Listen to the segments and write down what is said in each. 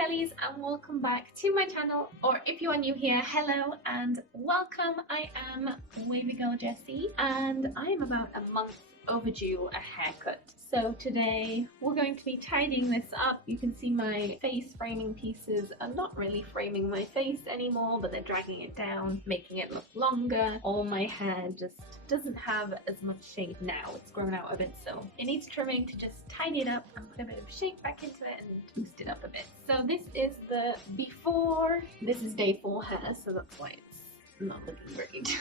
girlies, and welcome back to my channel, or if you are new here, hello and welcome. I am Wavy Girl Jessie and I am about a month overdue a haircut. So today we're going to be tidying this up. You can see my face framing pieces are not really framing my face anymore, but they're dragging it down, making it look longer. All my hair just doesn't have as much shape now. It's grown out a bit, so it needs trimming to just tidy it up and put a bit of shape back into it and boost it up a bit. So this is the before. This is day 4 hair, so that's why it's not looking great.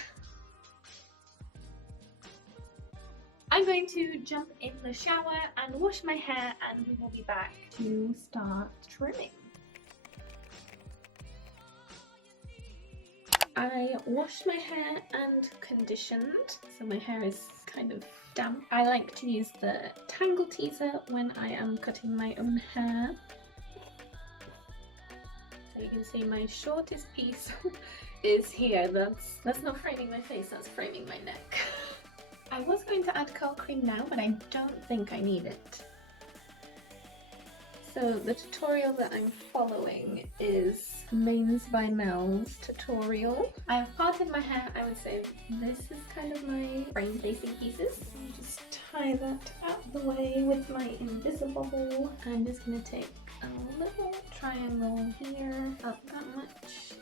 I'm going to jump in the shower and wash my hair, and we will be back to start trimming. I washed my hair and conditioned, so my hair is kind of damp. I like to use the Tangle Teaser when I am cutting my own hair. So you can see my shortest piece is here. That's not framing my face, that's framing my neck. I was going to add curl cream now, but I don't think I need it. So the tutorial that I'm following is Mains by Mell's tutorial. I have parted my hair. I would say this is kind of my frame facing pieces. I'll just tie that out of the way with my invisible. I'm just going to take a little triangle here, up that much.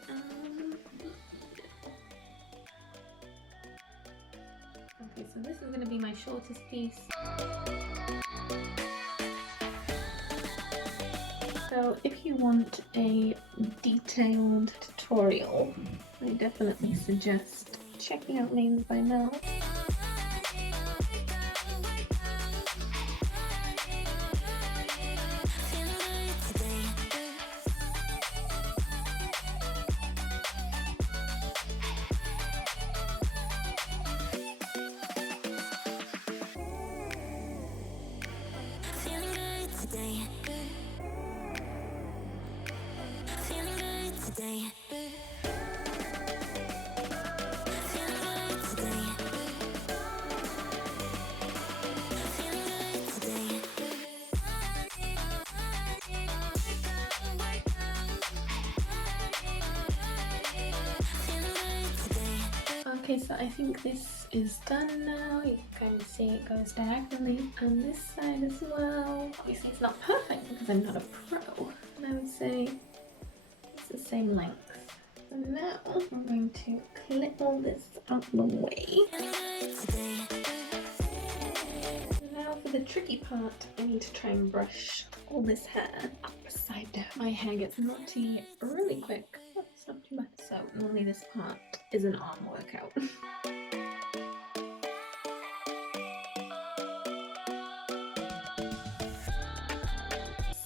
Okay, so this is going to be my shortest piece. So if you want a detailed tutorial, I definitely suggest checking out Mains by Mell. Okay, so I think this is done now. You can kind of see it goes diagonally, and this side as well. Obviously it's not perfect because I'm not a pro, but I would say it's the same length. So now I'm going to clip all this out of the way. Now for the tricky part, I need to try and brush all this hair upside down. My hair gets knotty really quick. Oh, it's not too bad. So normally this part is an arm workout.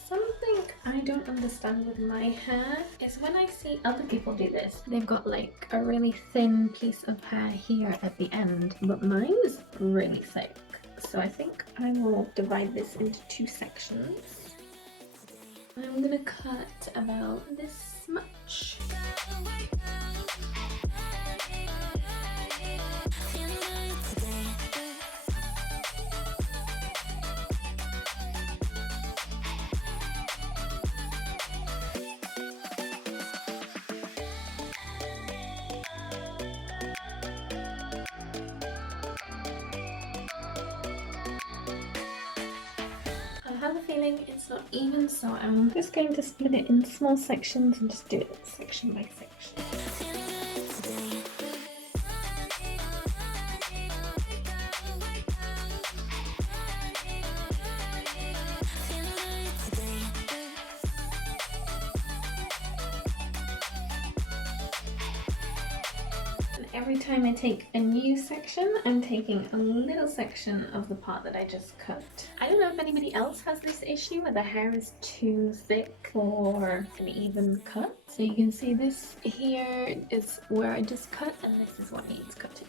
Something I don't understand with my hair is when I see other people do this, they've got like a really thin piece of hair here at the end, but mine is really thick. So I think I will divide this into 2 sections. I'm gonna cut about this much. I have a feeling it's not even, so I'm just going to split it in small sections and just do it section by section. Every time I take a new section, I'm taking a little section of the part that I just cut. I don't know if anybody else has this issue where the hair is too thick for an even cut. So you can see this here is where I just cut, and this is what needs cutting.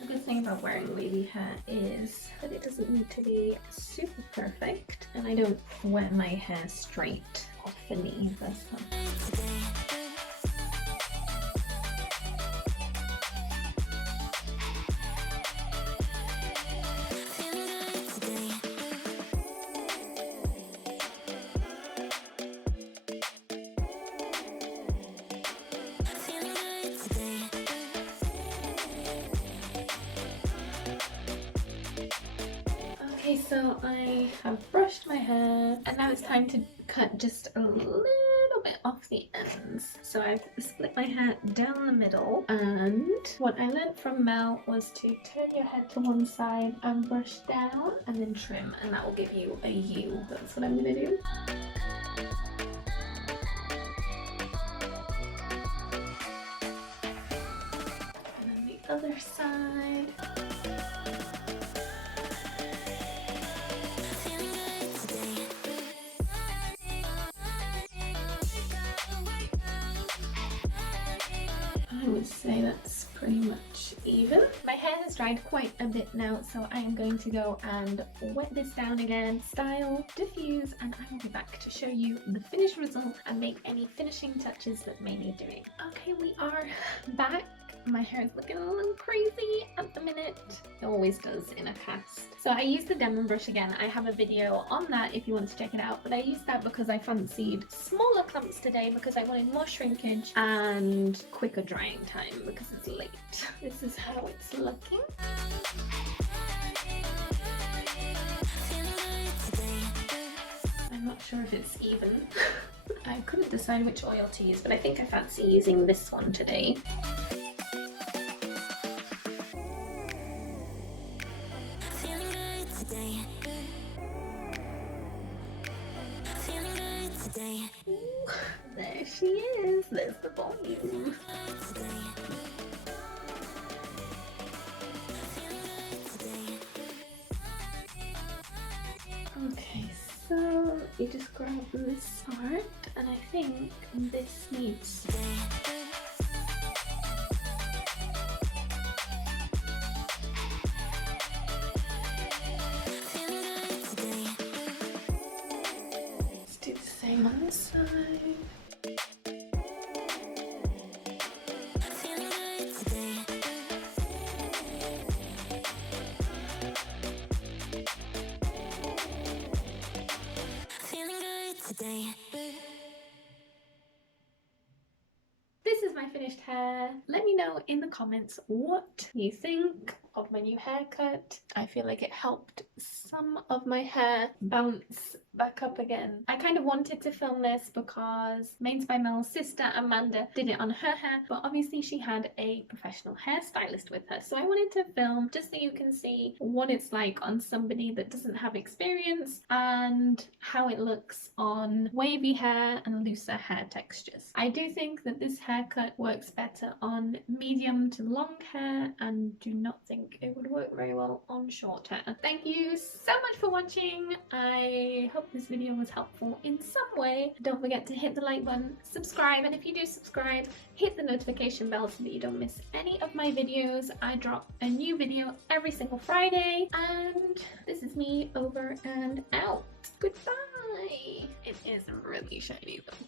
The good thing about wearing wavy hair is that it doesn't need to be super perfect, and I don't wear my hair straight often either. So. Okay, so I have brushed my hair and now it's time to cut just a little bit off the ends. So I've split my hair down the middle, and what I learned from Mel was to turn your head to one side and brush down and then trim, and that will give you a U. That's what I'm gonna do. And then the other side. I would say that's pretty much even. My hair has dried quite a bit now, so I am going to go and wet this down again, style, diffuse, and I will be back to show you the finished result and make any finishing touches that may need doing. Okay, we are back. My hair is looking a little crazy at the minute. It always does in a cast. So I used the Demon brush again. I have a video on that if you want to check it out, but I used that because I fancied smaller clumps today because I wanted more shrinkage and quicker drying time because it's late. This is how it's looking. I'm not sure if it's even. I couldn't decide which oil to use, but I think I fancy using this one today. Ooh, there she is. There's the volume. Okay, so you just grab this part, and I think this needs. Do the same on this side. This is my finished hair. Let me know in the comments what you think of my new haircut. I feel like it helped some of my hair bounce back up again. I kind of wanted to film this because Mains by Mel's sister Amanda did it on her hair, but obviously she had a professional hairstylist with her, so I wanted to film just so you can see what it's like on somebody that doesn't have experience and how it looks on wavy hair and looser hair textures. I do think that this haircut works better on medium to long hair and do not think it would work very well on short hair. Thank you so much for watching. I hope this video was helpful in some way. Don't forget to hit the like button, subscribe, and if you do subscribe, hit the notification bell so that you don't miss any of my videos. I drop a new video every single Friday, and this is me over and out. Goodbye. It is really shiny though.